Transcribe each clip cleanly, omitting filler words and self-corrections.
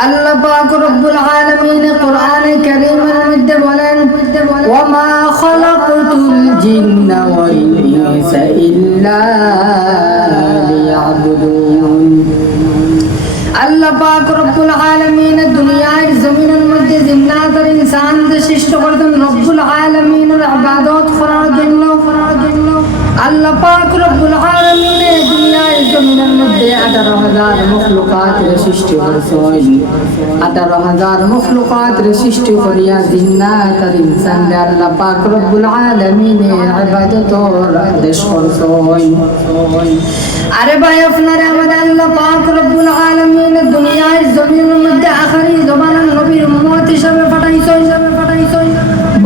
আল্লাহ পাক রব্বুল আলামিন কোরআনে কারীমের মধ্যে বলেন, ওয়া মা খালাকতুল জিন্না ওয়াল ইনসা ইল্লা লিয়াবুদুন। আল্লাহ পাক রব্বুল আলামিন দুনিয়ার জমিনের মধ্যে জিন্নাত আর ইনসানদের সৃষ্টি করেছেন রব্বুল আলামিনের ইবাদত করার জন্য। আল্লাহ পাক রব্বুল আলামিন দুনিয়ার জমিনের মধ্যে 18,000 মখলুকাতের সৃষ্টি করেছেন। 18,000 মখলুকাতের সৃষ্টি করিয়া জিন্নাত আর ইনসানদের আল্লাহ পাক রব্বুল আলামিন ইবাদতর আদেশ করেছেন। আরে ভাই, আপনারা আমাদের আল্লাহ পাক রব্বুল আলামিন দুনিয়ার জমিনের মধ্যে আখেরি জমানার নবীর উম্মত হিসেবে পাঠাইছেন।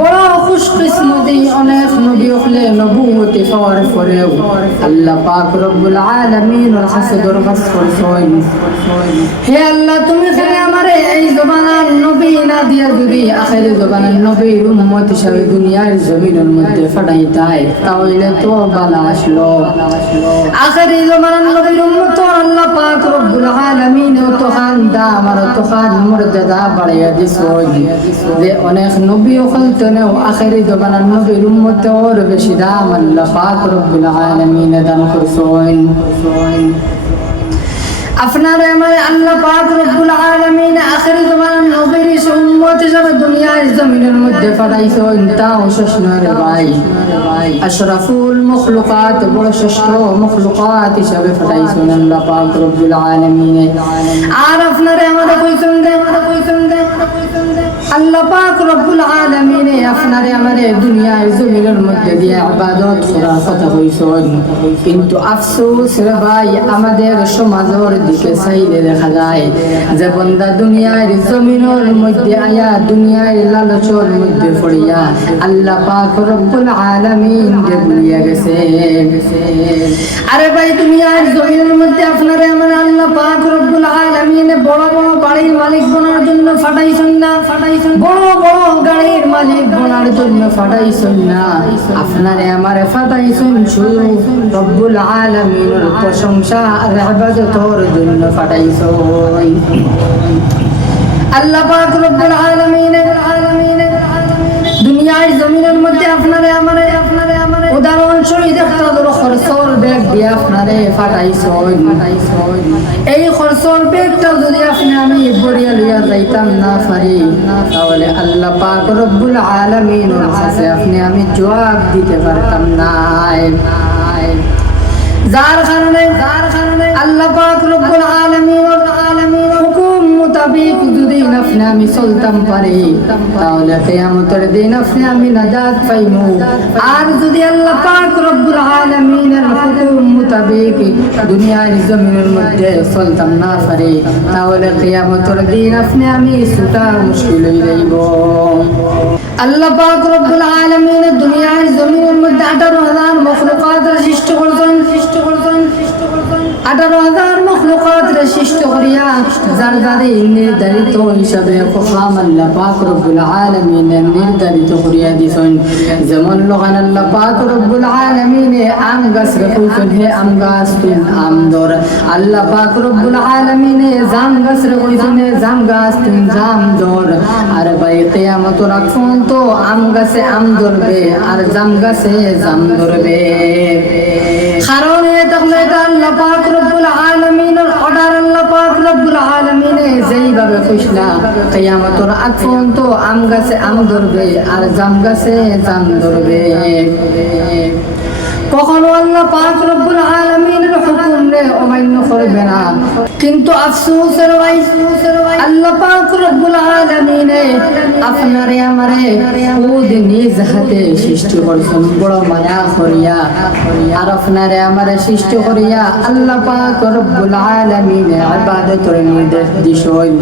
বড় খুশকিসমতি, অনেক নবী হলে নবুয়তি পাওয়ার পরেও আল্লাহ পাক রব্বুল আলামিনের কাছে দরখাস্ত করেছেন, হে আল্লাহ, তুমি খালি আমারে এই জমানার নবী না দিয়া যদি আখেরি জমানার নবীর উম্মত হিসেবে দুনিয়ার জমিনের মধ্যে পাঠাইতাই তাহলে তো ভালো আসলো। আখেরি জমানার নবীর উম্মত আল্লাহ পাক রব্বুল আলামিন তখন দাম আর তখন মর্যাদা বাড়াইয়া দিছেন যে অনেক নবী হলতনেও আখেরি জমানার নবীর উম্মতের বেশি দাম আল্লাহ পাক রব্বুল আলামিন দান করছেন। আপনার আমার আল্লাহ পাক রব্বুল আলামিন আখেরি জমানার নবীর উম্মত হিসেবে দুনিয়ার জমিনের মধ্যে পাঠাইছেন। তাও শেষ নয় রে ভাই, আশরাফুল মখলুকাত, বড় শ্রেষ্ঠ মখলুকাত হিসেবে পাঠাইছেন আল্লাহ পাক রব্বুল আলামিন। আর আপনারে আমারে কইছেন দে আল্লাহ পাক রব্বুল আলামিন আপনারে আমারে দুনিয়ার জমিনের মধ্যে দিয়ে ইবাদত করার কথা কইছেন। কিন্তু আফসোস রে ভাই, আমাদের সমাজের দিকে চাইলে দেখা যায় যে বান্দা দুনিয়ার জমিনের মধ্যে আয়া দুনিয়ার লালচের মধ্যে পড়িয়া আল্লাহ পাক রব্বুল আলামিন কে ভুলিয়া গেছে। আরে ভাই, দুনিয়ার জমিনের মধ্যে আপনারে আমার আল্লাহ পাক রব্বুল আলামিন বড় বড় বাড়ির মালিক বনার জন্য পাঠাইছেন না? বড় বড় গাড়ির মালিক বনার জন্য পাঠাইছেন না? আপনারে আমারে পাঠাইছেন শুধু রব্বুল আলামিনের প্রশংসা আর ইবাদতের জন্য পাঠাইছেন। আল্লাহ পাক রব্বুল আলামিন দুনিয়ার জমিনের মধ্যে আপনারে আমারে উদাহরণ স্বরূপ একটা ধরো খরচর ব্যাগ দিয়ে আপনারে পাঠাইছেন। এই খরচর ব্যাগটা যদি আপনি আমি বরিয়া লইয়া যাইতাম না পারি তাহলে আল্লাহ পাক রব্বুল আলামিনের কাছে আপনি আমি জবাব দিতে পারতাম না। যার কারণে আল্লাহ পাক রব্বুল আলামিনের হুকুম মোতাবেক যদি আপনি আমি চলতাম পারি তাহলে কিয়ামতের দিন আপনি আমি নাজাত পাইমু। আর যদি আল্লাহ পাক রব্বুল আলামিনের হুকুম মোতাবেক দুনিয়ার জমিনের মধ্যে চলতাম না পারি তাহলে কিয়ামতের দিন আপনি আমি ছুটা মুশকিল হয়ে যাইব। আল্লাহ পাক রব্বুল আলামিন দুনিয়ার জমিনের মধ্যে 18,000 মখলুকাতের সৃষ্টি করেছেন। 18,000 মখলুকাতের সৃষ্টি করিয়া যার যারে নির্ধারিত হিসাবে কাম আল্লাহ পাক রব্বুল আলামিন নির্ধারিত করিয়া দিছেন। যেমন লোকান আল্লাহ পাক রব্বুল আলামিন আম গাছ রাখছেন, হে আম গাছ তুই আম ধর। আল্লাহ পাক রব্বুল আলামিন জাম গাছ রাখছেন, হে জাম গাছ তুই জাম ধর। আর ভাই কিয়ামত রাখছেন তো আম গাছে আম ধরবে আর জাম গাছে জাম ধরবে। কারণ তাহলে আল্লাহ পাক রব্বুল আলামিনের অর্ডার। আল্লাহ পাক রব্বুল আলামিন যেইভাবে কইলা কিয়ামতের আগ পর্যন্ত আম গাছে আম ধরবে আর জাম গাছে জাম ধরবে। কখনো আল্লাহ পাক রব্বুল আলামিনের হুকুমে অমান্য করবে না। কিন্তু আফসোসের ভাই, আল্লাহ পাক রব্বুল আলামিন আপনারে আমারে খুদ নিজ হাতে সৃষ্টি করেছেন বড় মায়া করিয়া। আর আপনারে আমারে সৃষ্টি করিয়া আল্লাহ পাক রব্বুল আলামিন ইবাদতের নির্দেশ দিছেন।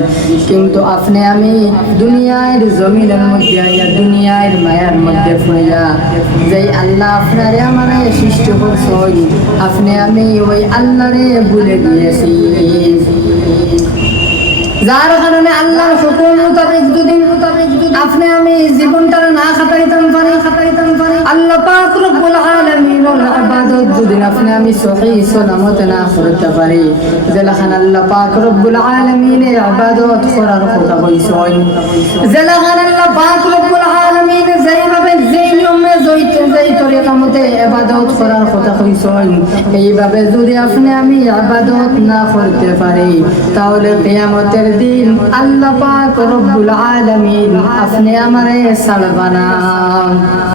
কিন্তু আপনি আমি দুনিয়ার জমিনের মধ্যে আইয়া দুনিয়ার মায়ার মধ্যে পড়িয়া যেই আল্লাহ আপনারে আমারে সৃষ্টি করছেন আপনি আমি ওই আল্লাহরে ভুলে গিয়েছি। যার কারণে আল্লাহর হুকুম মোতাবেক যদি আপনি আমি জীবনটা না খাটাইতাম পারি আল্লাহ পাক রব্বুল আলামিনের ইবাদত যদি আপনি আমি সহিহ সালামত না করতে পারি যেলাখান আল্লাহ পাক রব্বুল আলামিনের ইবাদত করার কথা কইছেন যেলাখান আল্লাহ পাক রব্বুল আলামিন যেইভাবে যেই নিয়মে যেই তরিকা মতে ইবাদত করার কথা কইছেন এইভাবে যদি আপনি আমি ইবাদত না করতে পারি তাহলে কিয়ামতের দিন আল্লাহ পাক রব্বুল আলামিন আপনি আমারে ছাড়বা না।